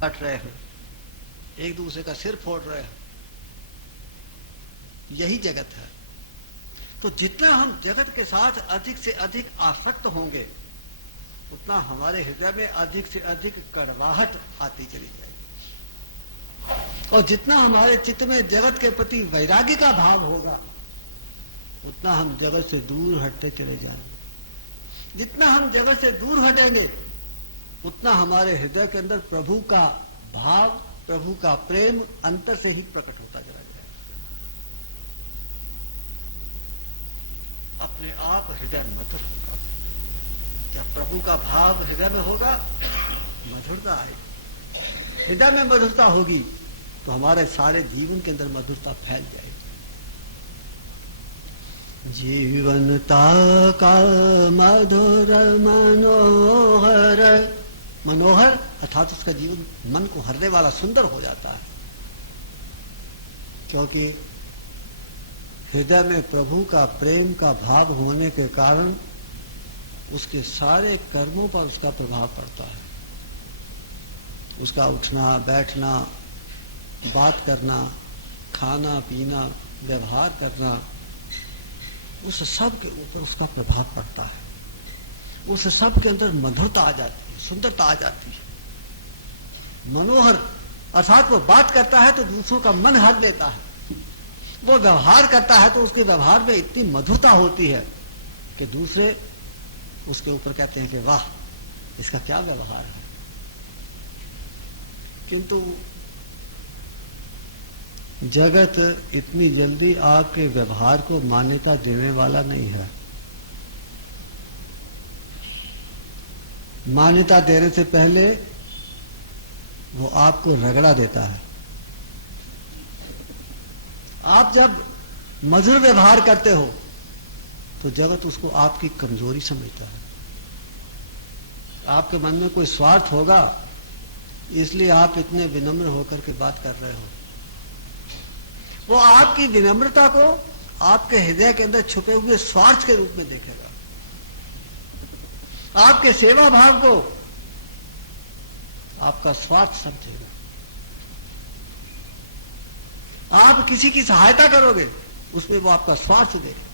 काट रहे हैं, एक दूसरे का सिर फोड़ रहे हैं, यही जगत है। तो जितना हम जगत के साथ अधिक से अधिक आसक्त होंगे, उतना हमारे हृदय में अधिक से अधिक कड़वाहट आती चली जाएगी। और जितना हमारे चित्त में जगत के प्रति वैराग्य का भाव होगा, उतना हम जगत से दूर हटते चले जाएंगे। जितना हम जगत से दूर हटेंगे, उतना हमारे हृदय के अंदर प्रभु का भाव, प्रभु का प्रेम अंतर से ही प्रकट होता चला जाएगा। अपने आप हृदय मधुर होगा। जब प्रभु का भाव हृदय में होगा, मधुरता आएगी। हृदय में मधुरता होगी तो हमारे सारे जीवन के अंदर मधुरता फैल जाएगी। जीवनता का मधुर मनोहर, मनोहर अर्थात उसका जीवन मन को हरने वाला सुंदर हो जाता है, क्योंकि हृदय में प्रभु का प्रेम का भाव होने के कारण उसके सारे कर्मों पर उसका प्रभाव पड़ता है। उसका उठना बैठना, बात करना, खाना पीना, व्यवहार करना, उस सब के ऊपर उसका प्रभाव पड़ता है। उस सब के अंदर मधुरता आ जाती है, सुंदरता आ जाती है। मनोहर अर्थात वो बात करता है तो दूसरों का मन हर लेता है। वो व्यवहार करता है तो उसके व्यवहार में इतनी मधुरता होती है कि दूसरे उसके ऊपर कहते हैं कि वाह, इसका क्या व्यवहार है। किंतु जगत इतनी जल्दी आपके व्यवहार को मान्यता देने वाला नहीं है। मान्यता देने से पहले वो आपको रगड़ा देता है। आप जब मधुर व्यवहार करते हो तो जगत उसको आपकी कमजोरी समझता है। आपके मन में कोई स्वार्थ होगा, इसलिए आप इतने विनम्र होकर के बात कर रहे हो। वो आपकी विनम्रता को आपके हृदय के अंदर छुपे हुए स्वार्थ के रूप में देखेगा। आपके सेवा भाव को आपका स्वार्थ समझेगा। आप किसी की सहायता करोगे, उसमें वो आपका स्वार्थ देगा।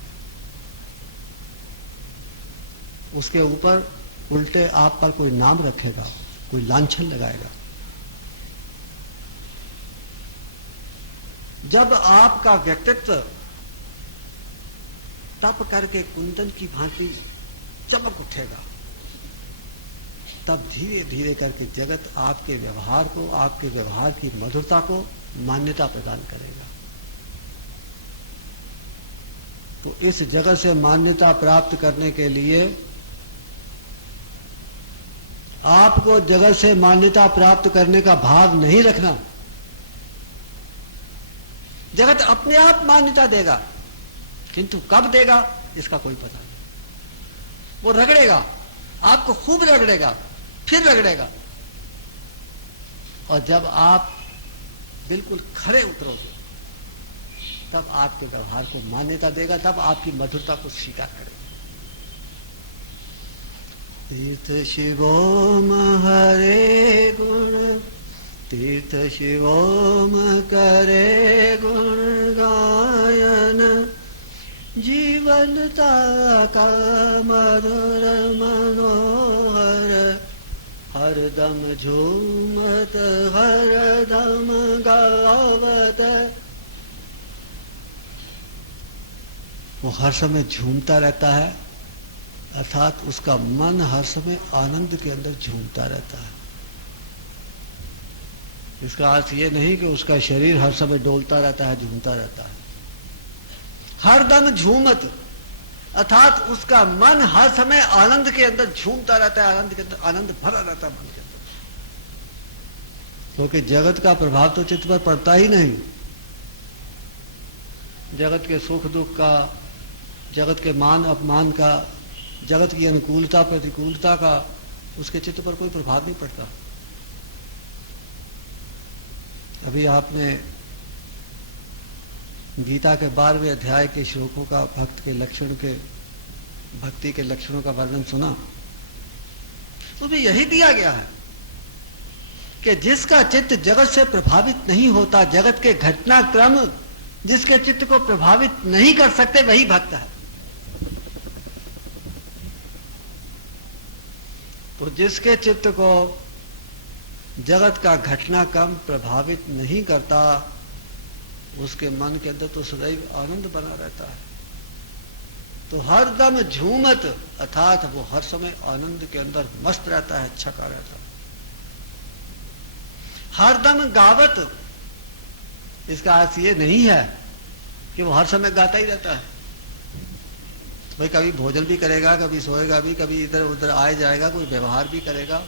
उसके ऊपर उल्टे आप पर कोई नाम रखेगा, कोई लांछन लगाएगा। जब आपका व्यक्तित्व तप करके कुंदन की भांति चमक उठेगा, तब धीरे धीरे करके जगत आपके व्यवहार को, आपके व्यवहार की मधुरता को मान्यता प्रदान करेगा। तो इस जगत से मान्यता प्राप्त करने के लिए आपको जगत से मान्यता प्राप्त करने का भाव नहीं रखना। जगत अपने आप मान्यता देगा, किंतु कब देगा इसका कोई पता नहीं। वो रगड़ेगा, आपको खूब रगड़ेगा, फिर रगड़ेगा, और जब आप बिल्कुल खरे उतरोगे तब आपके व्यवहार को मान्यता देगा, तब आपकी मधुरता को स्वीकार करेगा। तीर्थ शिवोम हरे गुण, तीर्थ शिवोम करे गुण गायन, जीवनता का मधुर मनोहर, हरदम झूमत हरदम गावत। वो हर समय झूमता रहता है, अर्थात उसका मन हर समय आनंद के अंदर झूमता रहता है। इसका अर्थ ये नहीं कि उसका शरीर हर समय डोलता रहता है, झूमता रहता है। हरदम झूमत अर्थात उसका मन हर समय आनंद के अंदर झूमता रहता है, आनंद के अंदर आनंद भरा रहता है मन के अंदर। क्योंकि जगत का प्रभाव तो चित्त पर पड़ता ही नहीं। जगत के सुख दुख का, जगत के मान अपमान का, जगत की अनुकूलता प्रतिकूलता का उसके चित्त पर कोई प्रभाव नहीं पड़ता। अभी आपने गीता के 12वें अध्याय के श्लोकों का भक्ति के लक्षणों का वर्णन सुना, तो भी यही दिया गया है कि जिसका चित्त जगत से प्रभावित नहीं होता, जगत के घटनाक्रम जिसके चित्त को प्रभावित नहीं कर सकते, वही भक्त है। तो जिसके चित्त को जगत का घटनाक्रम प्रभावित नहीं करता, उसके मन के अंदर तो सदैव आनंद बना रहता है। तो हरदम झूमत अर्थात वो हर समय आनंद के अंदर मस्त रहता है, छका रहता है। हरदम गावत, इसका अर्थ ये नहीं है कि वो हर समय गाता ही रहता है। भाई कभी भोजन भी करेगा, कभी सोएगा भी, कभी इधर उधर आए जाएगा, कोई व्यवहार भी करेगा,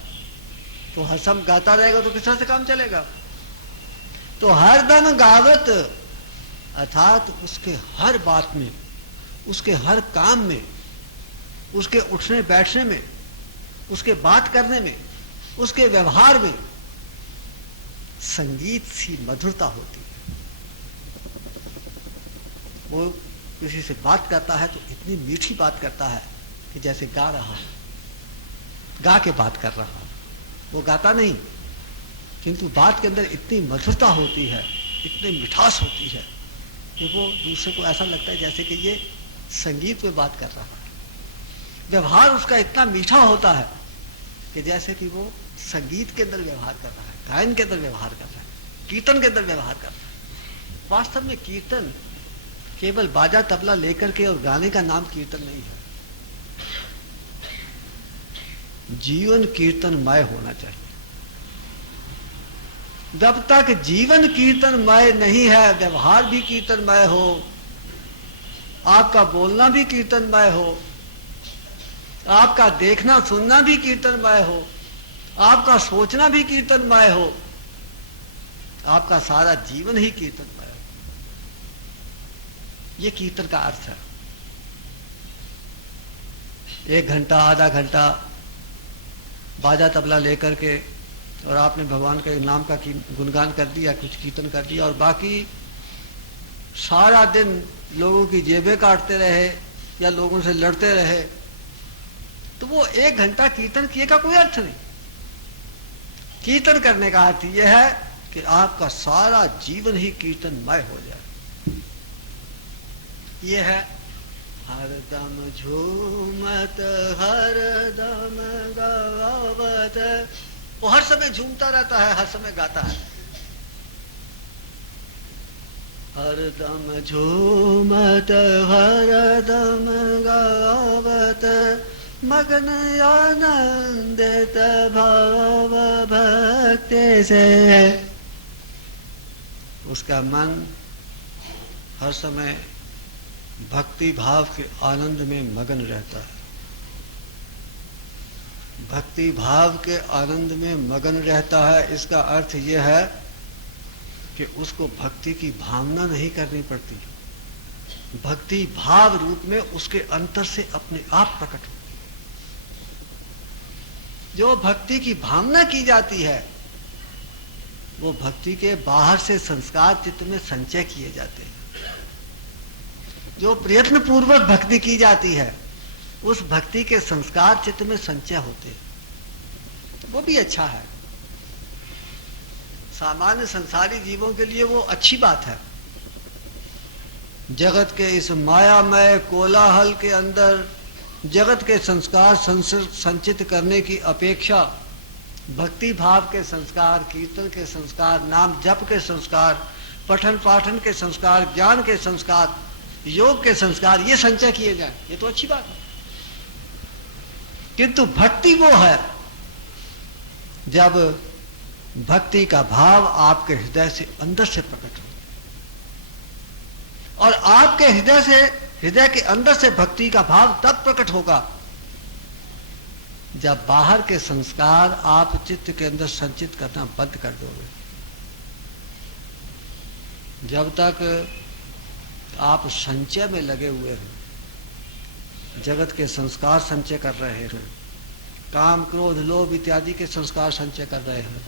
तो हर समय गाता रहेगा तो किस तरह से काम चलेगा। तो हरदम गावत अर्थात उसके हर बात में, उसके हर काम में, उसके उठने बैठने में, उसके बात करने में, उसके व्यवहार में संगीत सी मधुरता होती है। वो किसी से बात करता है तो इतनी मीठी बात करता है कि जैसे गा रहा है, गा के बात कर रहा है। वो गाता नहीं, किंतु बात के अंदर इतनी मधुरता होती है, इतनी मिठास होती है कि वो दूसरे को ऐसा लगता है जैसे कि ये संगीत में बात कर रहा है। व्यवहार उसका इतना मीठा होता है कि जैसे कि वो संगीत के अंदर व्यवहार कर रहा है, गायन के अंदर व्यवहार कर रहा है, कीर्तन के अंदर व्यवहार कर रहा है। वास्तव में कीर्तन केवल बाजा तबला लेकर के और गाने का नाम कीर्तन नहीं है। जीवन कीर्तनमय होना चाहिए। जब तक जीवन कीर्तनमय नहीं है, व्यवहार भी कीर्तनमय हो, आपका बोलना भी कीर्तनमय हो, आपका देखना सुनना भी कीर्तनमय हो, आपका सोचना भी कीर्तनमय हो, आपका सारा जीवन ही कीर्तनमय हो, ये कीर्तन का अर्थ है। 1 घंटा आधा घंटा बाजा तबला लेकर के और आपने भगवान के नाम का गुणगान कर दिया, कुछ कीर्तन कर दिया, और बाकी सारा दिन लोगों की जेबें काटते रहे या लोगों से लड़ते रहे, तो वो 1 घंटा कीर्तन किए का कोई अर्थ नहीं। कीर्तन करने का अर्थ यह है कि आपका सारा जीवन ही कीर्तनमय हो जाए। यह है हरदम झूमत हरदम गावत, वो हर समय झूमता रहता है, हर समय गाता है। हरदम झूमत हरदम गावत, मग्न आनंदित भाव भक्ति से। उसका मन हर समय भक्ति भाव के आनंद में मगन रहता है। भक्ति भाव के आनंद में मगन रहता है, इसका अर्थ यह है कि उसको भक्ति की भावना नहीं करनी पड़ती। भक्ति भाव रूप में उसके अंतर से अपने आप प्रकट होती है। जो भक्ति की भावना की जाती है वो भक्ति के बाहर से संस्कार चित्त में संचय किए जाते हैं। जो प्रयत्न पूर्वक भक्ति की जाती है उस भक्ति के संस्कार चित्त में संचय होते हैं, वो भी अच्छा है। सामान्य संसारी जीवों के लिए वो अच्छी बात है। जगत के इस मायामय कोलाहल के अंदर जगत के संस्कार संचित करने की अपेक्षा भक्ति भाव के संस्कार, कीर्तन के संस्कार, नाम जप के संस्कार, पठन पाठन के संस्कार, ज्ञान के संस्कार, योग के संस्कार, ये संचय किए जाए, ये तो अच्छी बात है। किंतु भक्ति वो है जब भक्ति का भाव आपके हृदय से अंदर से प्रकट हो, और आपके हृदय के अंदर से भक्ति का भाव तब प्रकट होगा जब बाहर के संस्कार आप चित्त के अंदर संचित करना बंद कर दोगे। जब तक आप संचय में लगे हुए हैं, जगत के संस्कार संचय कर रहे हैं, काम क्रोध लोभ इत्यादि के संस्कार संचय कर रहे हैं,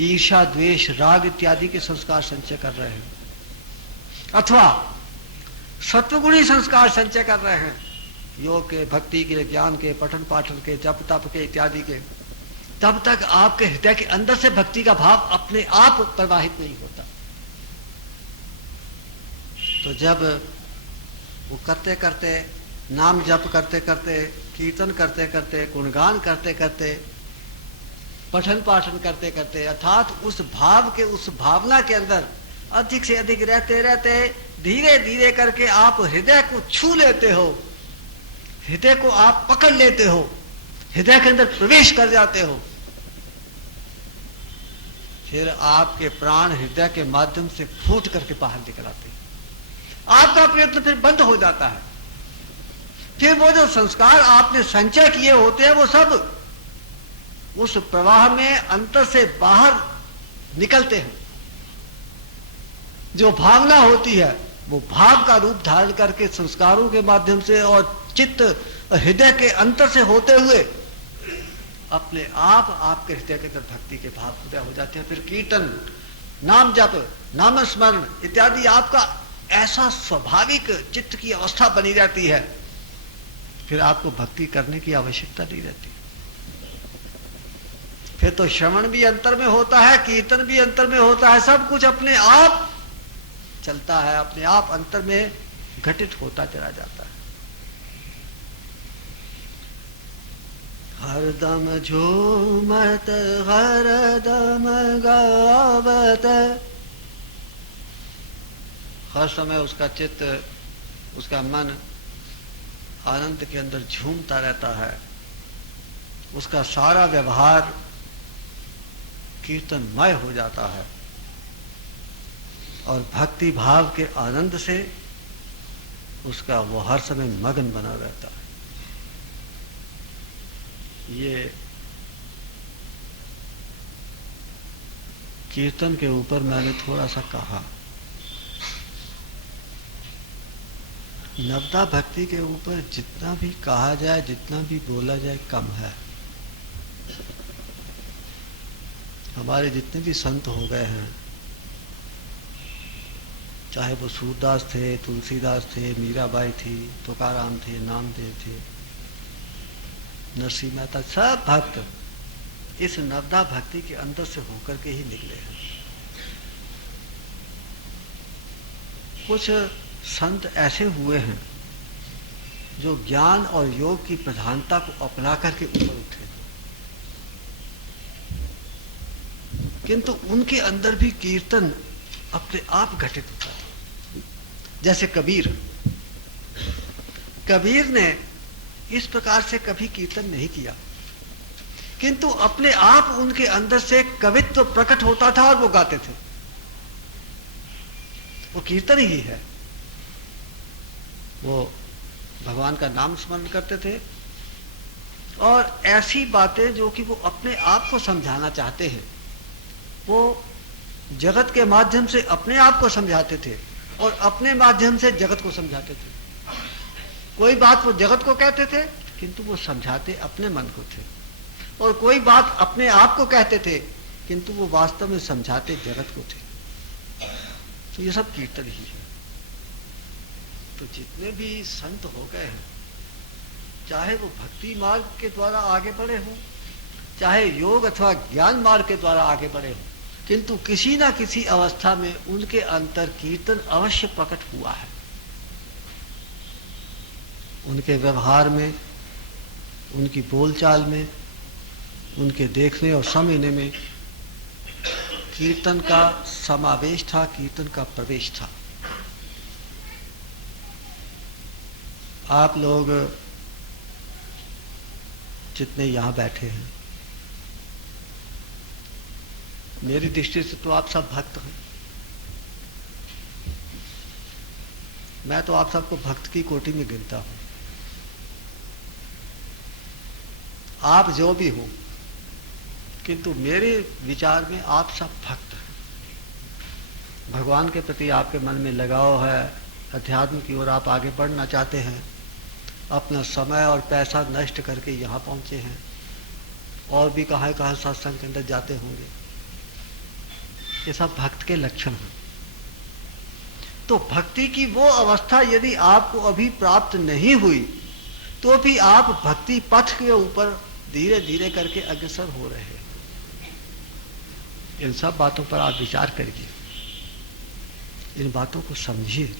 ईर्ष्या द्वेष राग इत्यादि के संस्कार संचय कर रहे हैं, अथवा सत्वगुणी संस्कार संचय कर रहे हैं, योग के, भक्ति के, ज्ञान के, पठन पाठन के, जप तप के इत्यादि के, तब तक आपके हृदय के अंदर से भक्ति का भाव अपने आप प्रवाहित नहीं होता। तो जब वो करते करते, नाम जप करते करते, कीर्तन करते करते, गुणगान करते करते, पठन पाठन करते करते, अर्थात उस भाव के, उस भावना के अंदर अधिक से अधिक रहते रहते धीरे धीरे करके आप हृदय को छू लेते हो, हृदय को आप पकड़ लेते हो, हृदय के अंदर प्रवेश कर जाते हो। फिर आपके प्राण हृदय के माध्यम से फूट करके बाहर निकल आते हैं। आपका प्रयत्न फिर बंद हो जाता है। फिर वो जो संस्कार आपने संचय किए होते हैं वो सब उस प्रवाह में अंतर से बाहर निकलते हैं। जो भावना होती है वो भाव का रूप धारण करके संस्कारों के माध्यम से और चित्त हृदय के अंतर से होते हुए अपने आप आपके हृदय के अंदर भक्ति के भाव उदय हो जाते हैं। फिर कीर्तन, नाम जप, नाम स्मरण इत्यादि आपका ऐसा स्वाभाविक चित्त की अवस्था बनी रहती है, फिर आपको भक्ति करने की आवश्यकता नहीं रहती। फिर तो श्रवण भी अंतर में होता है, कीर्तन भी अंतर में होता है, सब कुछ अपने आप चलता है, अपने आप अंतर में घटित होता चला जाता है। हरदम झूमत हरदम गावत, हर समय उसका चित्त, उसका मन आनंद के अंदर झूमता रहता है। उसका सारा व्यवहार कीर्तनमय हो जाता है और भक्ति भाव के आनंद से उसका वो हर समय मगन बना रहता है। ये कीर्तन के ऊपर मैंने थोड़ा सा कहा। नवदा भक्ति के ऊपर जितना भी कहा जाए, जितना भी बोला जाए कम है। हमारे जितने भी संत हो गए हैं, चाहे वो सूरदास थे, तुलसीदास थे, मीराबाई थी, तुकाराम थे, नामदेव थे, नरसिंह मेहता, सब भक्त इस नवदा भक्ति के अंदर से होकर के ही निकले हैं। कुछ संत ऐसे हुए हैं जो ज्ञान और योग की प्रधानता को अपना करके ऊपर उठे, किंतु उनके अंदर भी कीर्तन अपने आप घटित होता है। जैसे कबीर ने इस प्रकार से कभी कीर्तन नहीं किया, किंतु अपने आप उनके अंदर से कवित्व प्रकट होता था और वो गाते थे। वो कीर्तन ही है। वो भगवान का नाम स्मरण करते थे और ऐसी बातें जो कि वो अपने आप को समझाना चाहते हैं, वो जगत के माध्यम से अपने आप को समझाते थे और अपने माध्यम से जगत को समझाते थे। कोई बात वो जगत को कहते थे किंतु वो समझाते अपने मन को थे, और कोई बात अपने आप को कहते थे किंतु वो वास्तव में समझाते जगत को थे। तो ये सब कीर्तन ही है। तो जितने भी संत हो गए हैं, चाहे वो भक्ति मार्ग के द्वारा आगे बढ़े हों, चाहे योग अथवा ज्ञान मार्ग के द्वारा आगे बढ़े हों, किंतु किसी ना किसी अवस्था में उनके अंतर कीर्तन अवश्य प्रकट हुआ है। उनके व्यवहार में, उनकी बोलचाल में, उनके देखने और समझने में कीर्तन का समावेश था, कीर्तन का प्रवेश था। आप लोग जितने यहाँ बैठे हैं, मेरी दृष्टि से तो आप सब भक्त हैं। मैं तो आप सबको भक्त की कोटि में गिनता हूं। आप जो भी हो, किंतु मेरे विचार में आप सब भक्त हैं। भगवान के प्रति आपके मन में लगाव है, अध्यात्म की ओर आप आगे बढ़ना चाहते हैं, अपना समय और पैसा नष्ट करके यहाँ पहुंचे हैं, और भी कहाँ कहाँ सत्संग के अंदर जाते होंगे। ये सब भक्त के लक्षण हैं। तो भक्ति की वो अवस्था यदि आपको अभी प्राप्त नहीं हुई, तो भी आप भक्ति पथ के ऊपर धीरे धीरे करके अग्रसर हो रहे हैं। इन सब बातों पर आप विचार करिए, इन बातों को समझिए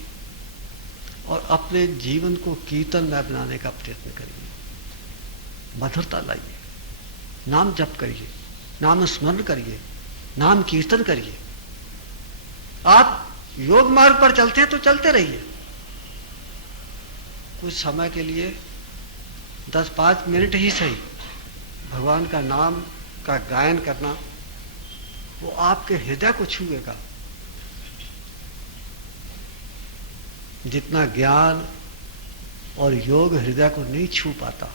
और अपने जीवन को कीर्तनमय बनाने का प्रयत्न करिए। मधुरता लाइए, नाम जप करिए, नाम स्मरण करिए, नाम कीर्तन करिए। आप योग मार्ग पर चलते हैं तो चलते रहिए। कुछ समय के लिए 10-5 मिनट ही सही भगवान का नाम का गायन करना, वो आपके हृदय को छुएगा। जितना ज्ञान और योग हृदय को नहीं छू पाता,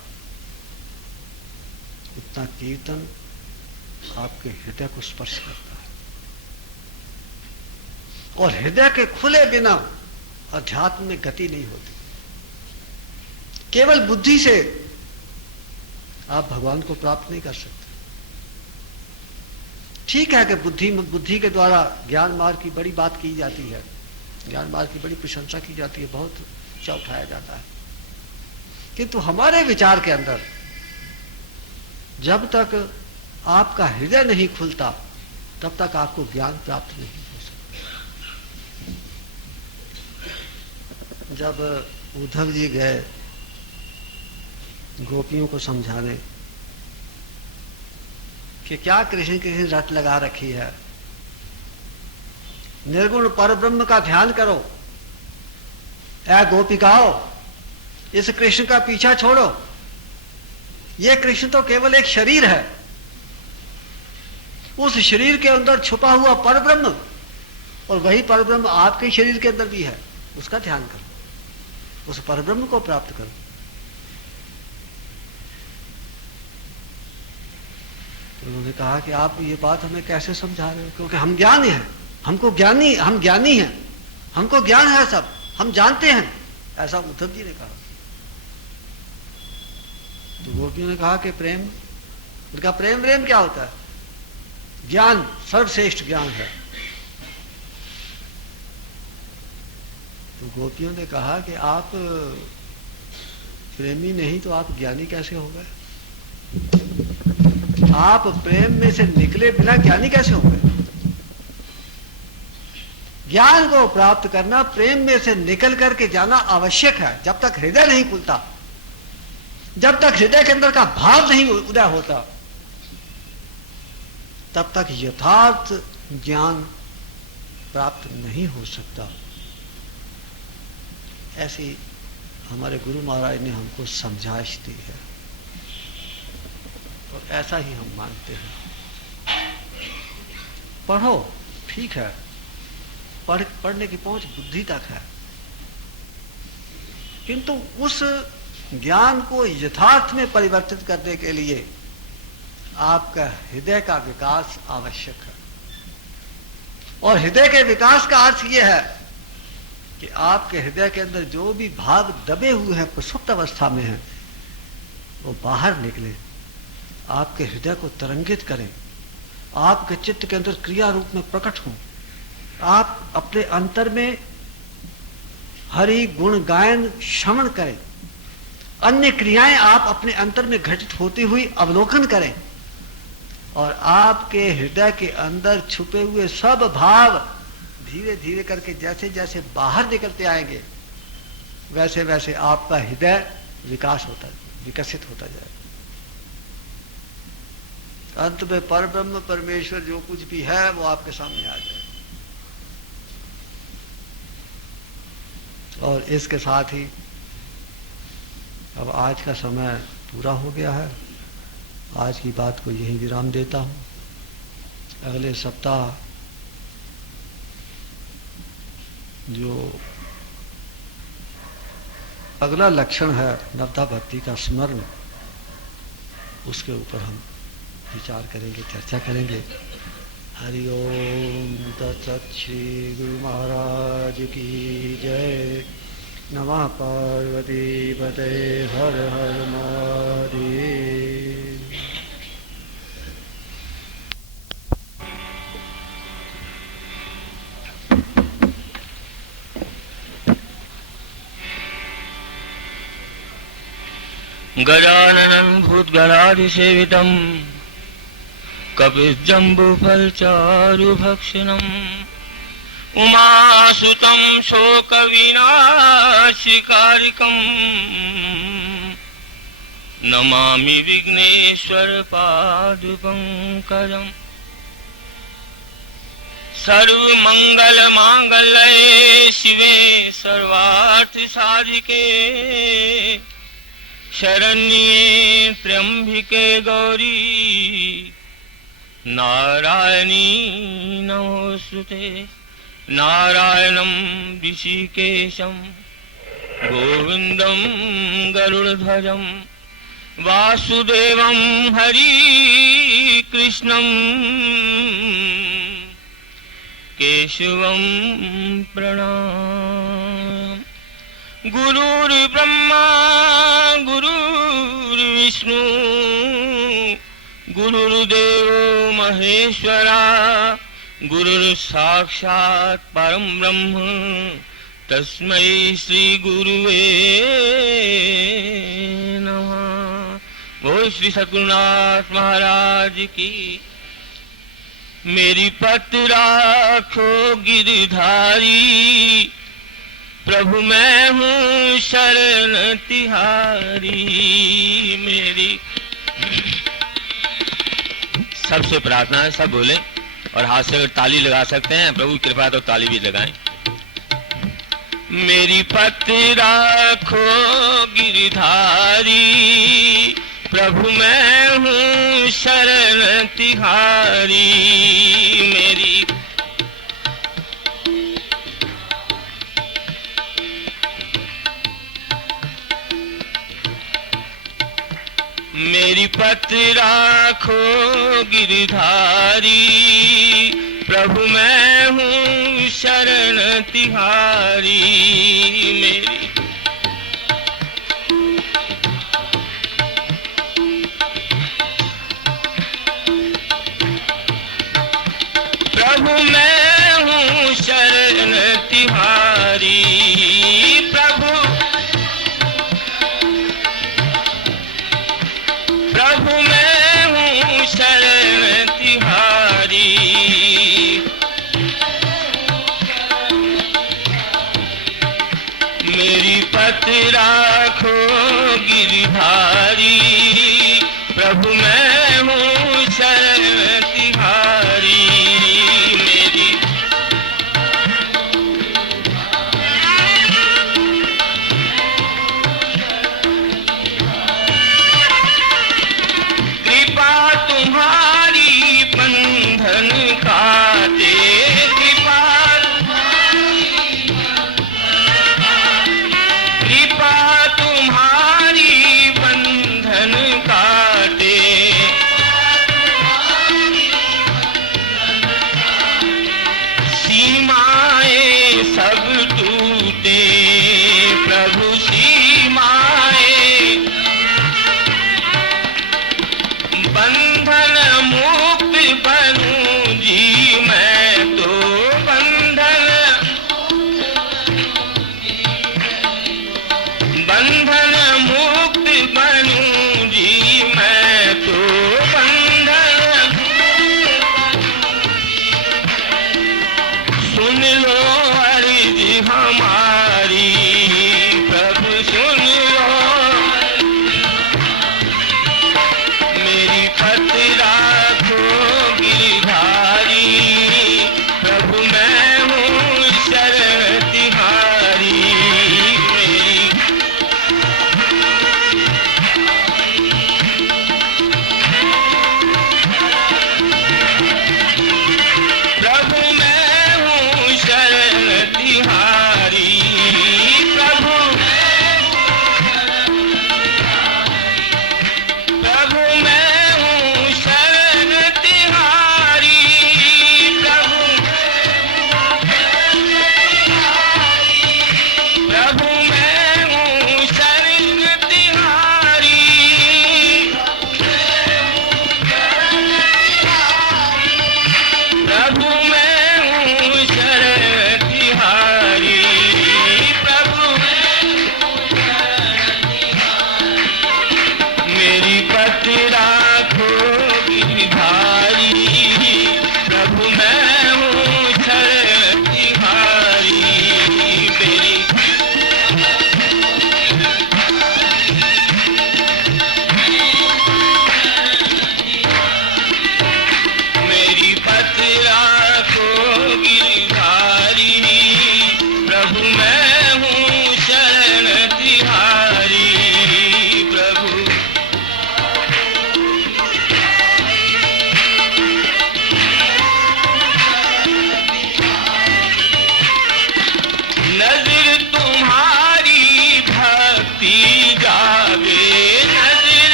उतना कीर्तन आपके हृदय को स्पर्श करता है। और हृदय के खुले बिना अध्यात्म में गति नहीं होती। केवल बुद्धि से आप भगवान को प्राप्त नहीं कर सकते। ठीक है कि बुद्धि के द्वारा ज्ञान मार्ग की बड़ी बात की जाती है, ज्ञान मार्ग की बड़ी प्रशंसा की जाती है, बहुत ऊंचा उठाया जाता है, किंतु हमारे विचार के अंदर जब तक आपका हृदय नहीं खुलता तब तक आपको ज्ञान प्राप्त नहीं हो सकता। जब उद्धव जी गए गोपियों को समझाने कि क्या कृष्ण कृष्ण रट लगा रखी है, निर्गुण परब्रह्म का ध्यान करो, ऐ गोपिकाओ इस कृष्ण का पीछा छोड़ो, ये कृष्ण तो केवल एक शरीर है, उस शरीर के अंदर छुपा हुआ परब्रह्म और वही परब्रह्म आपके शरीर के अंदर भी है, उसका ध्यान करो, उस परब्रह्म को प्राप्त करो। तो उन्होंने कहा कि आप ये बात हमें कैसे समझा रहे हो, क्योंकि हम ज्ञानी हैं, हम ज्ञानी हैं, हमको ज्ञान है, सब हम जानते हैं, ऐसा उद्धव जी ने कहा। तो गोपियों ने कहा कि प्रेम, उनका प्रेम क्या होता है? ज्ञान सर्वश्रेष्ठ ज्ञान है। तो गोपियों ने कहा कि आप प्रेमी नहीं तो आप ज्ञानी कैसे हो गए? आप प्रेम में से निकले बिना ज्ञानी कैसे हो गए? ज्ञान को प्राप्त करना प्रेम में से निकल करके जाना आवश्यक है। जब तक हृदय नहीं खुलता, जब तक हृदय के अंदर का भाव नहीं उदय होता, तब तक यथार्थ ज्ञान प्राप्त नहीं हो सकता। ऐसी हमारे गुरु महाराज ने हमको समझाइश दी है और ऐसा ही हम मानते हैं। पढ़ो, ठीक है, पढ़ने की पहुंच बुद्धि तक है, किंतु उस ज्ञान को यथार्थ में परिवर्तित करने के लिए आपका हृदय का विकास आवश्यक है। और हृदय के विकास का अर्थ यह है कि आपके हृदय के अंदर जो भी भाव दबे हुए हैं, प्रसुप्त अवस्था में हैं, वो बाहर निकले, आपके हृदय को तरंगित करें, आपके चित्त के अंदर क्रिया रूप में प्रकट हों। आप अपने अंतर में हरि गुण गायन श्रवण करें, अन्य क्रियाएं आप अपने अंतर में घटित होती हुई अवलोकन करें, और आपके हृदय के अंदर छुपे हुए सब भाव धीरे धीरे करके जैसे जैसे बाहर निकलते आएंगे, वैसे वैसे आपका हृदय विकसित होता जाएगा। अंत में परब्रह्म परमेश्वर जो कुछ भी है वो आपके सामने आ जाए। और इसके साथ ही अब आज का समय पूरा हो गया है। आज की बात को यही विराम देता हूँ। अगले सप्ताह जो अगला लक्षण है नवधा भक्ति का स्मरण, उसके ऊपर हम विचार करेंगे, चर्चा करेंगे। हरि ओम तत्सत। श्री गुरु महाराज की जय। नमः पार्वती पते हर हर महादेव। गजाननं भूतगणाधिसेवितम् कपिजम्बुफलचारुभक्षणम् उमासुतं शोकविनाशिकारिकम् नमामि विघ्नेश्वरपादपङ्कजम्। सर्वमङ्गलमाङ्गल्ये शिवे सर्वार्थसाधिके शरण्ये त्र्यम्बिके गौरी नारायणी नमोस्तुते। नारायणं ऋषिकेशं गोविन्दं गरुडध्वजं वासुदेवं हरिकृष्णं केशवं प्रणमामि। गुरुर्ब्रह्मा गुरुर्विष्णु गुरुर्देवो महेश्वरा गुरुर्साक्षात् परं ब्रह्म तस्मै श्री गुरुवे नमः। बोल श्री सद्गुरुनाथ महाराज की। मेरी पत राखो गिरधारी प्रभु मैं हूँ शरण तिहारी। मेरी सबसे प्रार्थना है, सब बोले और हाथ से अगर ताली लगा सकते हैं प्रभु की कृपा तो ताली भी लगाएं। मेरी पत राखो गिरधारी प्रभु मैं हूँ शरण तिहारी। मेरी पत राखो गिरधारी प्रभु मैं हूँ शरण तिहारी। प्रभु मैं हूँ शरण तिहारी। प्रभु मैं हूँ शरण तिहारी। मेरी पत राखो गिरधारी प्रभु मैं हूँ शरण तिहारी।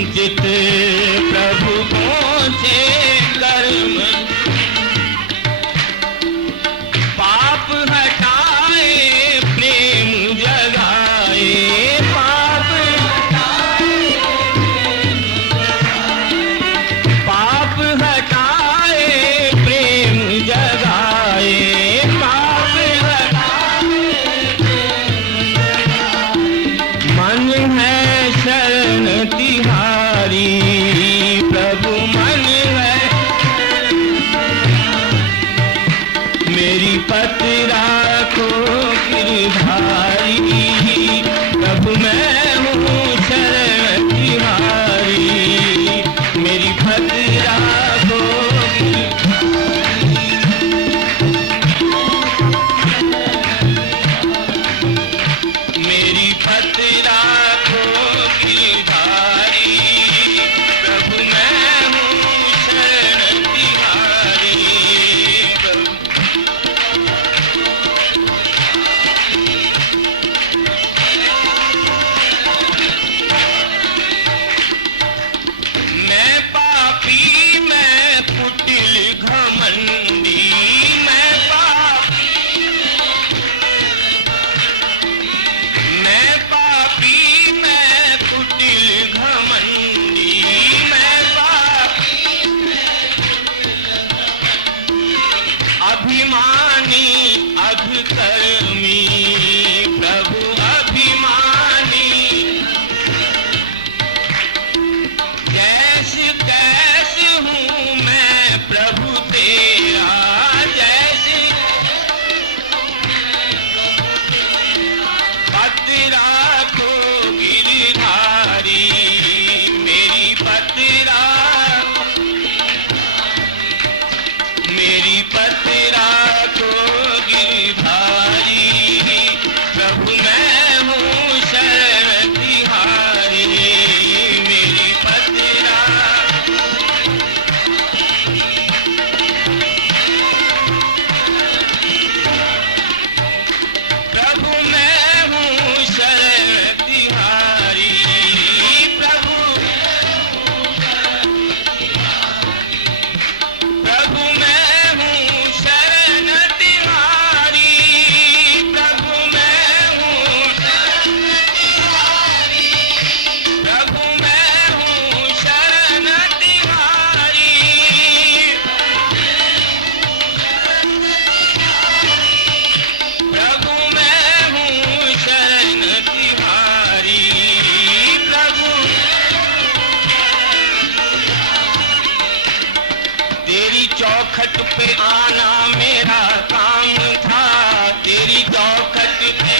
चित प्रभु पहुँचे कर्म, पाप हटाए प्रेम जगाए, पाप हटाए प्रेम जगाए, पाप मन है शरण तिहारी, प्रभु मन है, मेरी पत राखो गिरधारी, प्रभु मैं हूँ शरण तिहारी, मेरी पत राखो मेरी पत राखो गिरधारी, प्रभु मैं हूँ शरण तिहारी, मैं पापी मैं कुटिल घमंडी, मैं पापी मैं कुटिल घमंडी, मैं अभिमानी अधकर्मी, प्रभु अभिमानी, जैसे कैसे हूँ मैं प्रभु तेरा, जैसे पत राखो गिरधारी, मेरी पत राखो, मेरी पत राखो गिरधारी, प्रभु मैं हूँ शरण तिहारी, मेरी पत राखो, प्रभु मैं हूँ शरण तिहारी, प्रभु मैं हूँ शरण तिहारी, प्रभु मैं हूँ, प्रभु मैं हूँ शरण तिहारी, प्रभु मैं हूँ शरण तिहारी, प्रभु तेरी चौखट पे आना मेरा काम था, तेरी चौखट पे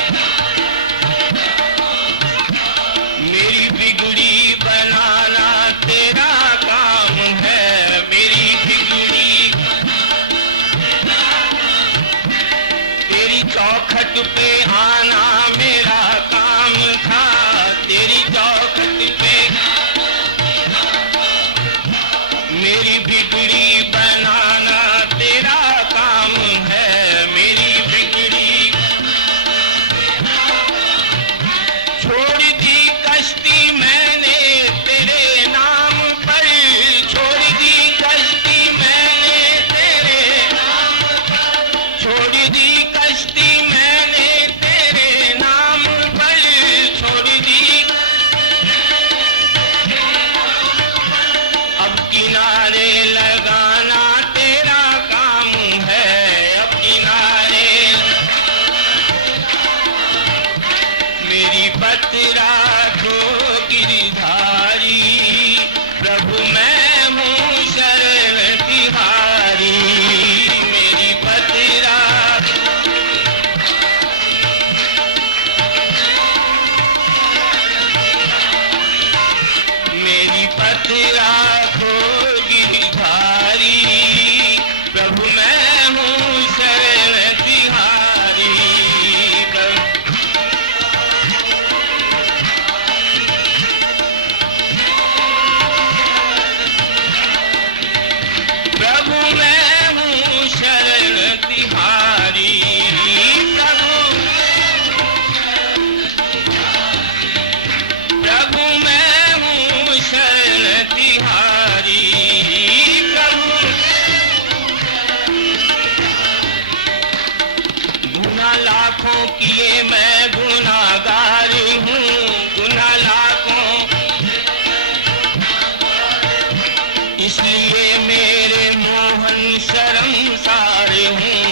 मेरी बिगड़ी बनाना तेरा काम है, मेरी बिगड़ी तेरी चौखट पे आना मेरा काम था, तेरी चौखट पे मेरी बिगड़ी बनाना तेरा काम है, मेरी बिगड़ी छोड़ दी कश्ती मैंने तेरे नाम पर, छोड़ दी कश्ती मैंने तेरे नाम पर, छोड़ दी कश्ती मैंने तेरे नाम पर, छोड़ दी, अब किनारे लगाना तेरा काम है, अब किनारे, मेरी पत राखो गिरधारी, प्रभु मैं हूँ शरण तिहारी, मेरी पत राखो, मेरी पत राखो गिरधारी, प्रभु मैं हूँ शरण तिहारी, प्रभु मैं हूँ शरण तिहारी, प्रभु मैं हूँ शरण इसलिए मेरे मोहन शर्मसार हूँ,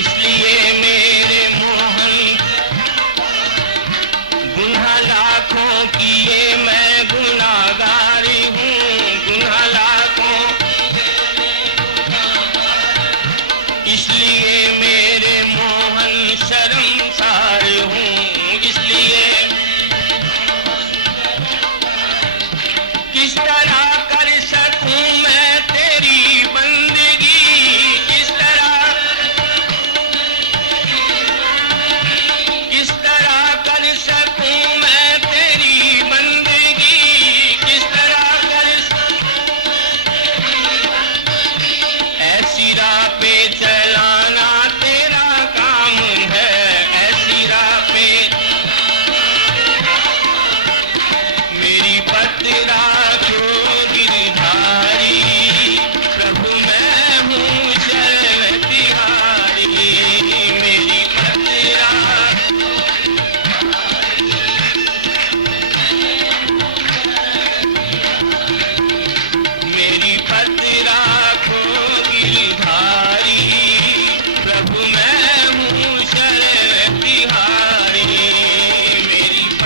इसलिए मेरे मोहन गुनाह लाखों किए मैं गुनाहगार हूँ, गुनाह लाखों इसलिए मेरे मोहन शर्मसार हूँ, इसलिए किस तरह कर सकूं मैं तेरी बंदगी, किस तरह कर सकूं मैं तेरी बंदगी, किस तरह कर ऐसी राह पे चलाना तेरा काम है, ऐसी राह पे मेरी पत्रा मेरी पत्रा को गिरधारी, प्रभु मैं हूँ शरण तिहारी, मेरी पत्रा को गिरधारी, प्रभु मैं हूँ शरण तिहारी, मेरी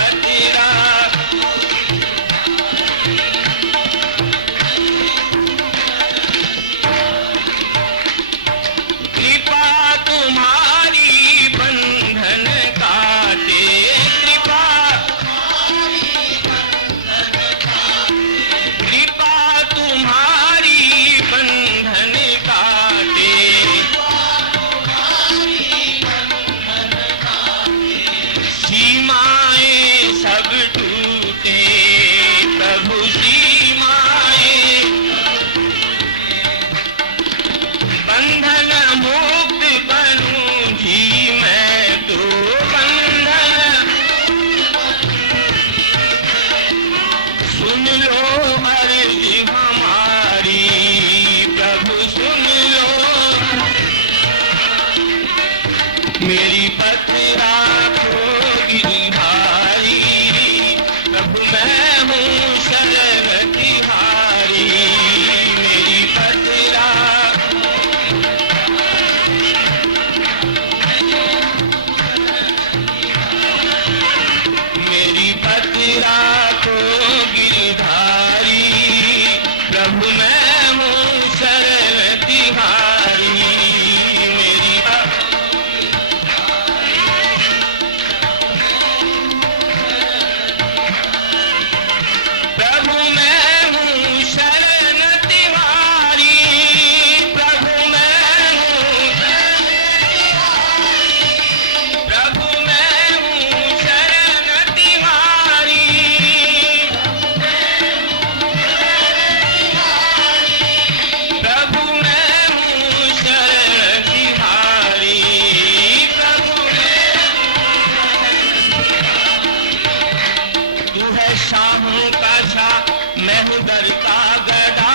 शाहों का शाह, मैं हूँ दर का गदा,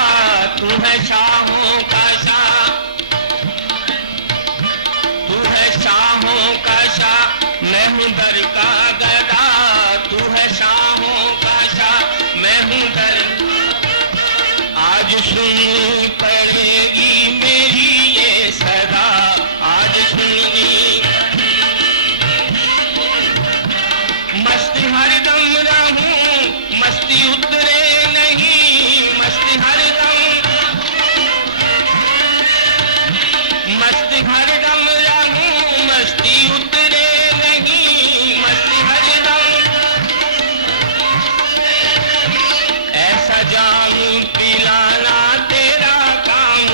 तू है शाहों का शाह, तू है शाहों का शाह, मैं हूँ दर का गदा, तू है शाहों का शाह, मैं हूँ दर। आज सुननी पड़ेगी मेरी ये सदा, आज सुननी मस्ती हरदम रहूं, मस्ती उतरे नहीं, मस्ती हरदम रहूं, मस्ती उतरे नहीं, मस्ती हरदम ऐसा जाम पिलाना तेरा काम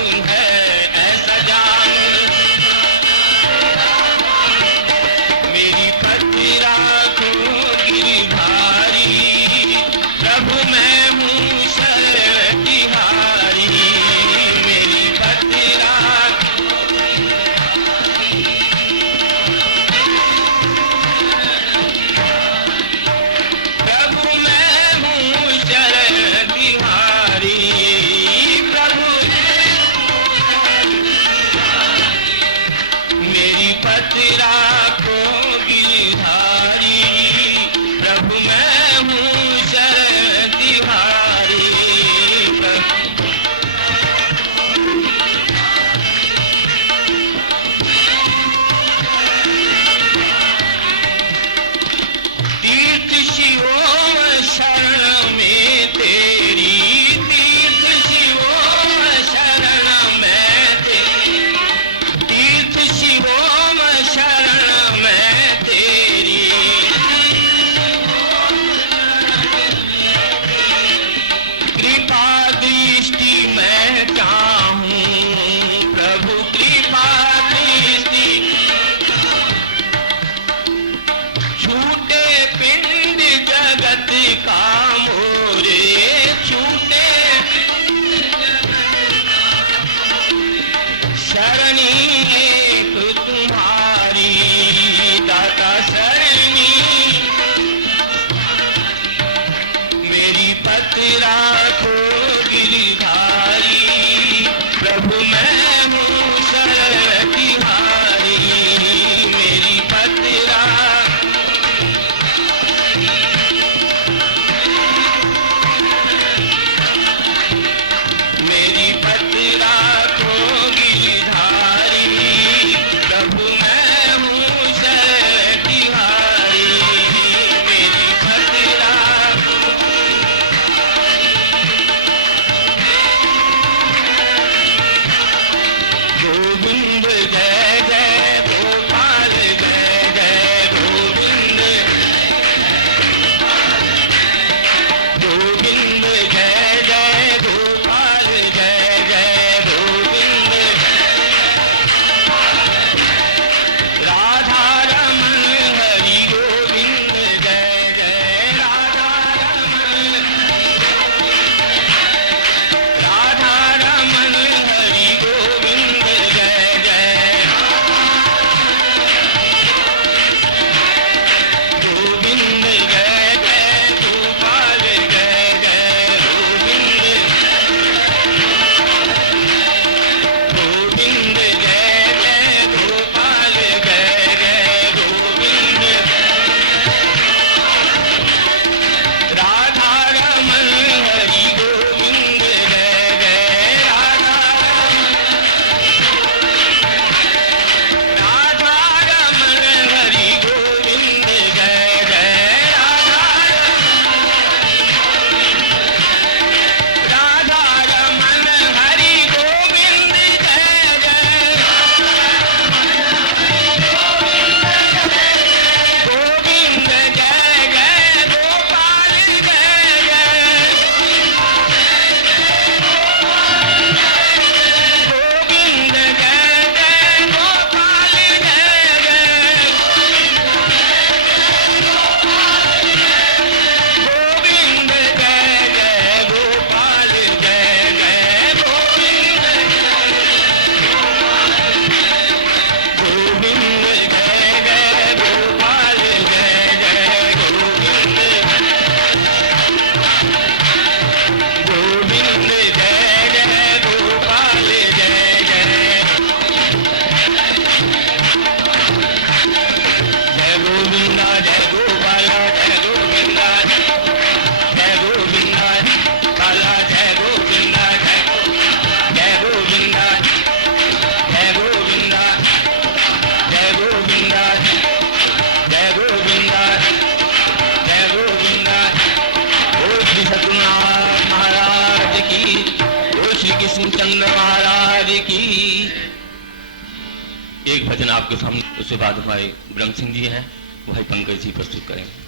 आपके सामने सुभाष भाई ब्रह्म सिंह जी हैं, भाई पंकज जी प्रस्तुत करेंगे।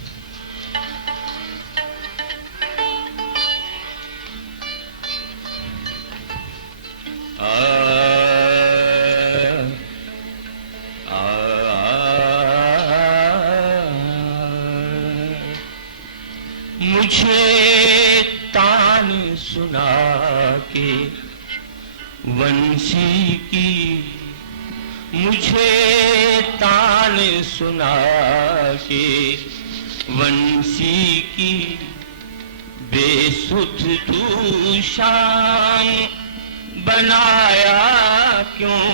मुझे तान सुना के वंशी की, मुझे तान सुना के वंशी की, बेसुध तू शाम बनाया क्यों,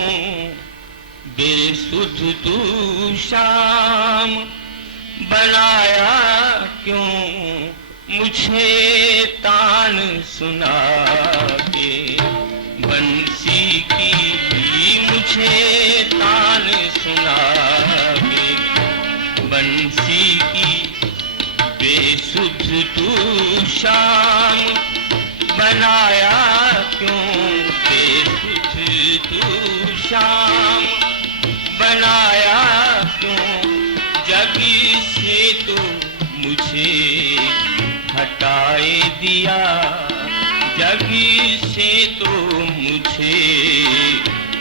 बेसुध तू शाम बनाया क्यों, मुझे तान सुना के बंसी की, मुझे तान सुना के बंसी की, बेसुध तू शाम बनाया क्यों, बेसुध तू शाम बनाया क्यों, जग से तो मुझे हटाए दिया, जग से तो मुझे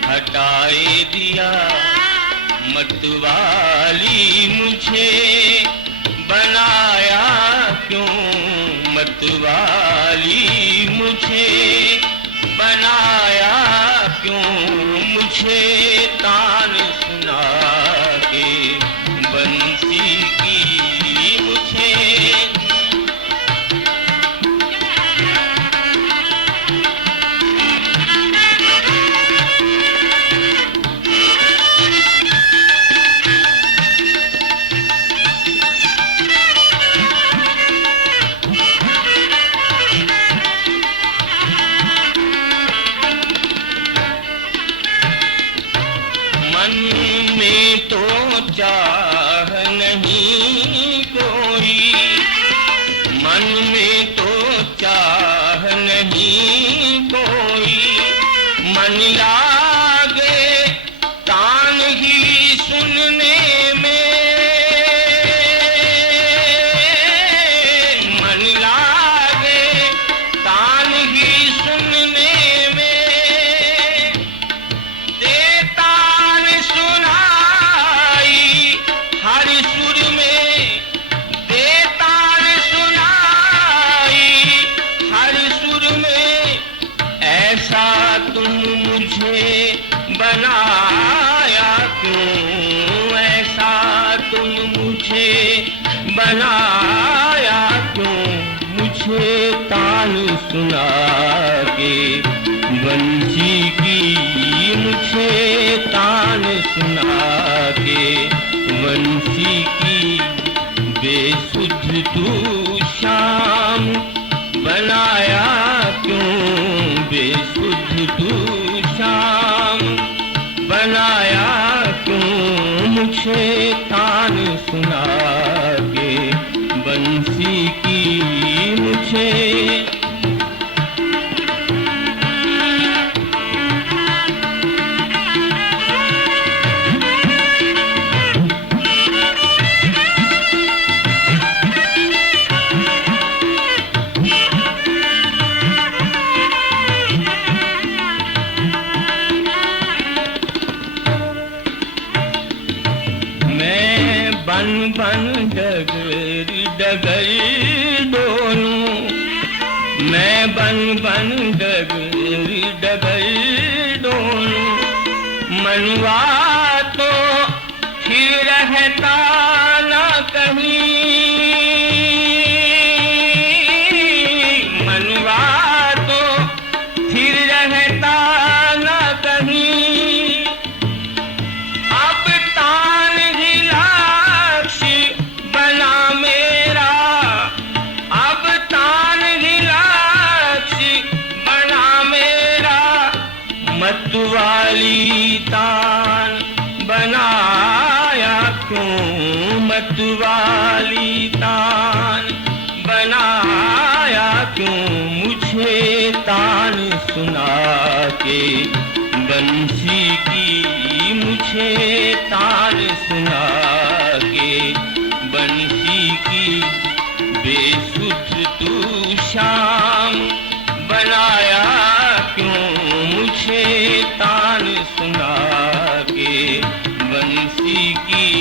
हटाए दिया, मतवाली मुझे बनाया क्यों, मतवाली मुझे बनाया क्यों, मुझे तान सुना के बंसी की, मुझे चाह नहीं कोई, मन में तो चाह नहीं कोई, मन लागे तान ही सुनने में, मन लागे तान ही सुनने में, दे तान सुना हर सुर में, दे तान सुनाई हर सुर में, ऐसा तुम मुझे बनाया क्यों, ऐसा तुम मुझे बनाया क्यों, मुझे तान सुना के बंसी की, मुझे तान सुना के बंसी की, बेसुध तू शाम बनाया क्यों, बेसुध तू शाम बनाया क्यों, मुझे तान सुना के बंसी की, मुझे बन बन डगर डगर दोनों, मैं बन बन डगर डगर दोनों, मनवा तो फिर रहता न कहीं, मनवा तो फिर रहता न कहीं, अब तान हिला बना मेरा, अब तान हिलाक्षी बना मेरा, मतवाली तान बनाया क्यों, मतवाली तान बनाया क्यों, मुझे तान सुना के बंसी की, मुझे मुझे तान सुना के, बंसी की बेसुध तू शाम बनाया क्यों मुझे तान सुना के, बंसी की